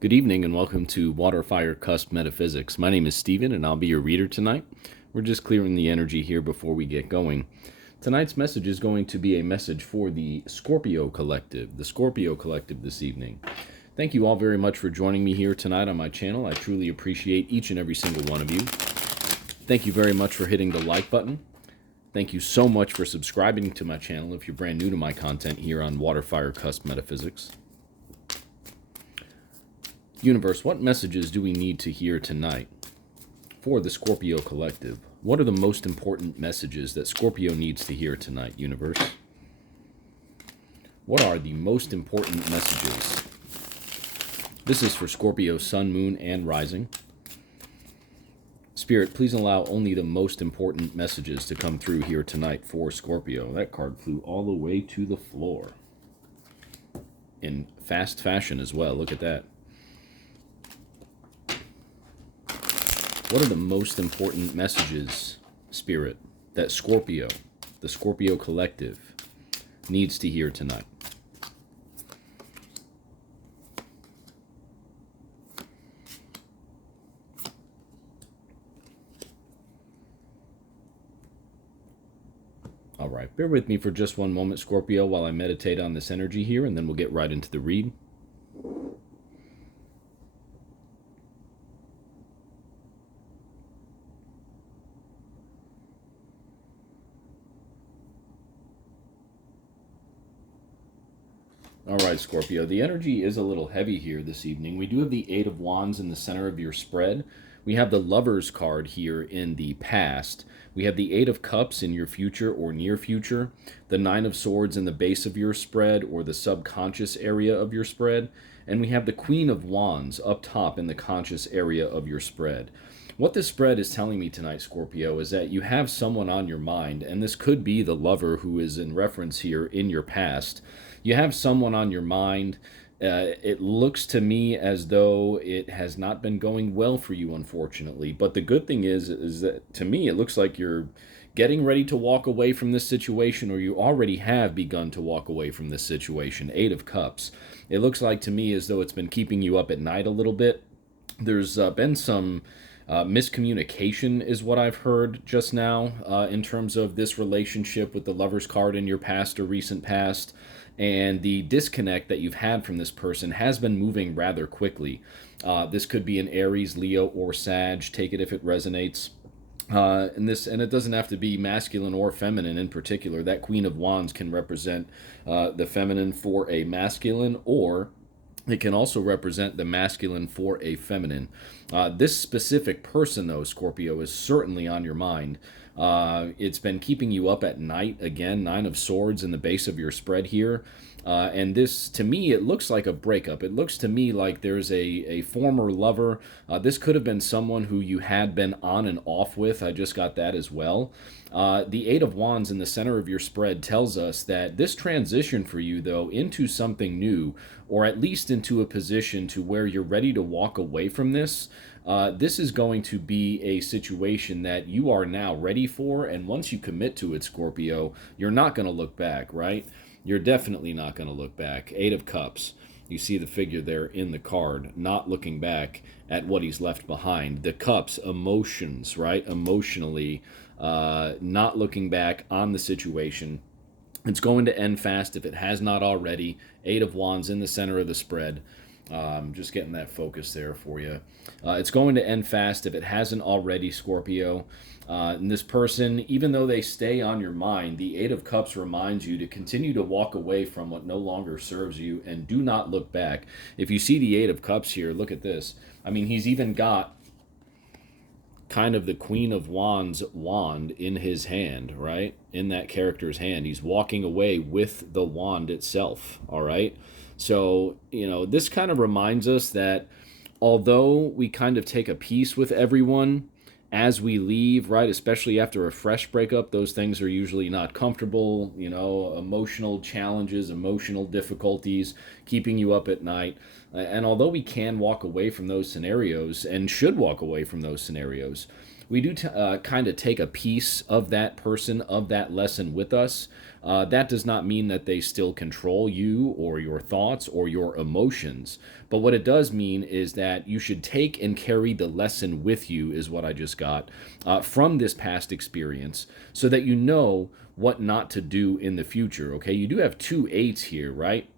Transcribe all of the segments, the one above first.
Good evening and welcome to WATERFIRECUSP Metaphysics. My name is Steven and I'll be your reader tonight. We're just clearing the energy here before we get going. Tonight's message is going to be a message for the Scorpio Collective, this evening. Thank you all very much for joining me here tonight on my channel. I truly appreciate each and every single one of you. Thank you very much for hitting the like button. Thank you so much for subscribing to my channel if you're brand new to my content here on WATERFIRECUSP Metaphysics. Universe, what messages do we need to hear tonight for the Scorpio Collective? What are the most important messages that Scorpio needs to hear tonight, Universe? What are the most important messages? This is for Scorpio, Sun, Moon, and Rising. Spirit, please allow only the most important messages to come through here tonight for Scorpio. That card flew all the way to the floor. In fast fashion as well. Look at that. What are the most important messages, Spirit, that Scorpio, the Scorpio Collective, needs to hear tonight? All right, bear with me for just one moment, Scorpio, while I meditate on this energy here, and then we'll get right into the read. All right, Scorpio, the energy is a little heavy here this evening. We do have the Eight of Wands in the center of your spread. We have the Lover's card here in the past. We have the Eight of Cups in your future or near future. The Nine of Swords in the base of your spread or the subconscious area of your spread. And we have the Queen of Wands up top in the conscious area of your spread. What this spread is telling me tonight, Scorpio, is that you have someone on your mind, and this could be the lover who is in reference here in your past. You have someone on your mind. It looks to me as though it has not been going well for you, unfortunately. But the good thing is that to me, it looks like you're getting ready to walk away from this situation, or you already have begun to walk away from this situation. Eight of Cups. It looks like to me as though it's been keeping you up at night a little bit. There's been some miscommunication is what I've heard just now in terms of this relationship with the Lover's card in your past or recent past. And the disconnect that you've had from this person has been moving rather quickly. This could be an Aries, Leo, or Sag. Take it if it resonates. And it doesn't have to be masculine or feminine in particular. That Queen of Wands can represent the feminine for a masculine, or it can also represent the masculine for a feminine. This specific person, though, Scorpio, is certainly on your mind. It's been keeping you up at night. Again, Nine of Swords in the base of your spread here. And this, to me, it looks like a breakup. It looks to me like there's a former lover. This could have been someone who you had been on and off with. I just got that as well. The Eight of Wands in the center of your spread tells us that this transition for you, though, into something new, or at least into a position to where you're ready to walk away from this, this is going to be a situation that you are now ready for, and once you commit to it, Scorpio, you're not going to look back, right? You're definitely not going to look back. Eight of Cups. You see the figure there in the card, not looking back at what he's left behind. The cups, emotions, right? Emotionally, not looking back on the situation. It's going to end fast if it has not already. Eight of Wands in the center of the spread. Just getting that focus there for you. It's going to end fast if it hasn't already, Scorpio. And this person, even though they stay on your mind, the Eight of Cups reminds you to continue to walk away from what no longer serves you and do not look back. If you see the Eight of Cups here, look at this. I mean, he's even got kind of the Queen of Wands wand in his hand, right? In that character's hand. He's walking away with the wand itself, all right? So, this kind of reminds us that although we kind of take a piece with everyone as we leave, right, especially after a fresh breakup, those things are usually not comfortable, emotional challenges, emotional difficulties, keeping you up at night. And although we can walk away from those scenarios and should walk away from those scenarios, we do kind of take a piece of that person, of that lesson with us. That does not mean that they still control you or your thoughts or your emotions. But what it does mean is that you should take and carry the lesson with you, is what I just got, from this past experience, so that you know what not to do in the future. Okay, you do have 2 8s here, right?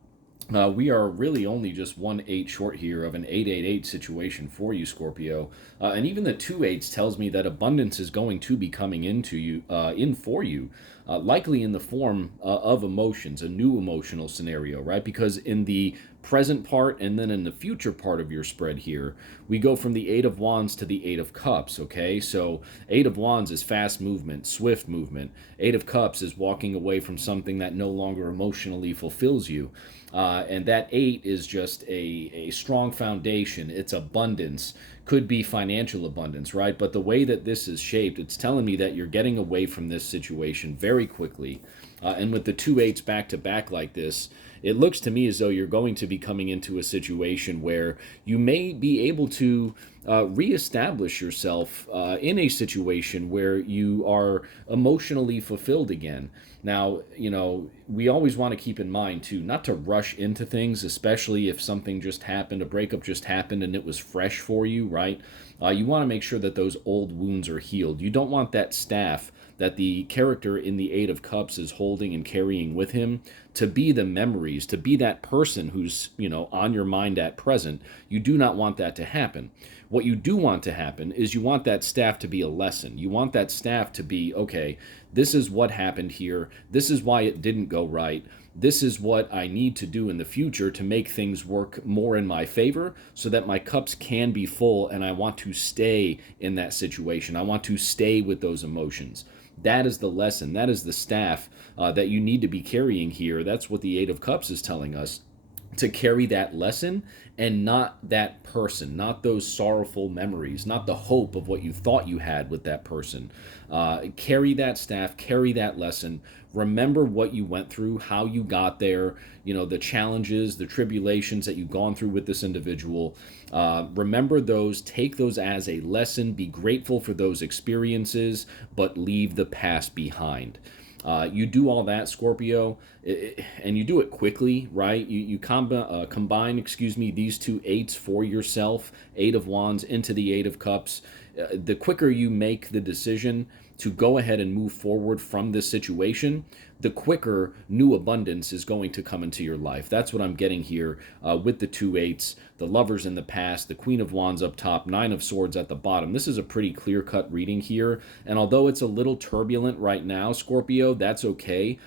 We are really only just 1 8 short here of an 8 8 8 situation for you, Scorpio. And even the 2 8s tells me that abundance is going to be coming into you, in for you, likely in the form of emotions, a new emotional scenario, right? Because in the present part and then in the future part of your spread here, we go from the 8 of Wands to the 8 of Cups, okay? So 8 of Wands is fast movement, swift movement. 8 of Cups is walking away from something that no longer emotionally fulfills you. And that 8 is just a strong foundation. It's abundance. Could be financial abundance, right? But the way that this is shaped, it's telling me that you're getting away from this situation very quickly. And with the 2 8s back to back like this, it looks to me as though you're going to be coming into a situation where you may be able to reestablish yourself in a situation where you are emotionally fulfilled again. Now, we always want to keep in mind, too, not to rush into things, especially if something just happened, a breakup just happened, and it was fresh for you, right? You want to make sure that those old wounds are healed. You don't want that staff that the character in the 8 of Cups is holding and carrying with him to be the memories, to be that person who's, on your mind at present. You do not want that to happen. What you do want to happen is you want that staff to be a lesson. You want that staff to be, okay, this is what happened here. This is why it didn't go right. This is what I need to do in the future to make things work more in my favor so that my cups can be full, and I want to stay in that situation. I want to stay with those emotions. That is the lesson. That is the staff that you need to be carrying here. That's what the 8 of Cups is telling us, to carry that lesson and not that person, not those sorrowful memories, not the hope of what you thought you had with that person. Carry that staff, carry that lesson. Remember what you went through, how you got there, the challenges, the tribulations that you've gone through with this individual. Remember those, take those as a lesson, be grateful for those experiences, but leave the past behind. You do all that, Scorpio, and you do it quickly, right? You combine, these 2 8s for yourself, 8 of Wands into the 8 of Cups. The quicker you make the decision to go ahead and move forward from this situation, the quicker new abundance is going to come into your life. That's what I'm getting here with the 2 8s, the Lovers in the past, the Queen of Wands up top, 9 of Swords at the bottom. This is a pretty clear-cut reading here, and although it's a little turbulent right now, Scorpio, that's okay.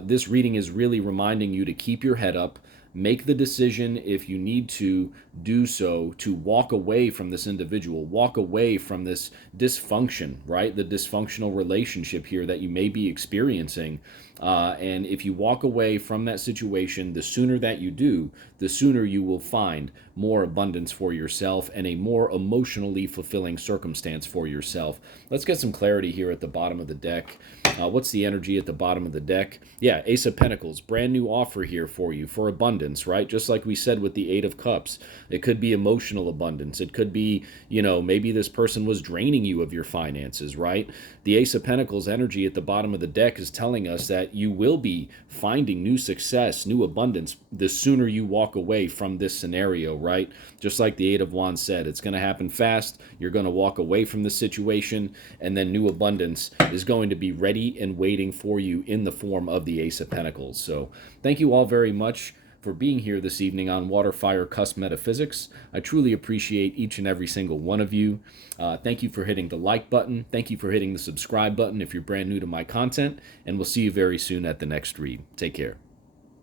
This reading is really reminding you to keep your head up, make the decision if you need to do so, to walk away from this individual, walk away from this dysfunction, right? The dysfunctional relationship here that you may be experiencing. And if you walk away from that situation, the sooner that you do, the sooner you will find more abundance for yourself and a more emotionally fulfilling circumstance for yourself. Let's get some clarity here at the bottom of the deck. What's the energy at the bottom of the deck? Yeah, Ace of Pentacles, brand new offer here for you for abundance, right? Just like we said with the 8 of Cups. It could be emotional abundance. It could be, maybe this person was draining you of your finances, right? The Ace of Pentacles energy at the bottom of the deck is telling us that you will be finding new success, new abundance, the sooner you walk away from this scenario, right? Just like the 8 of Wands said, it's going to happen fast. You're going to walk away from the situation, and then new abundance is going to be ready and waiting for you in the form of the Ace of Pentacles. So thank you all very much for being here this evening on Water, Fire, Cusp Metaphysics. I truly appreciate each and every single one of you. Thank you for hitting the like button. Thank you for hitting the subscribe button if you're brand new to my content. And we'll see you very soon at the next read. Take care.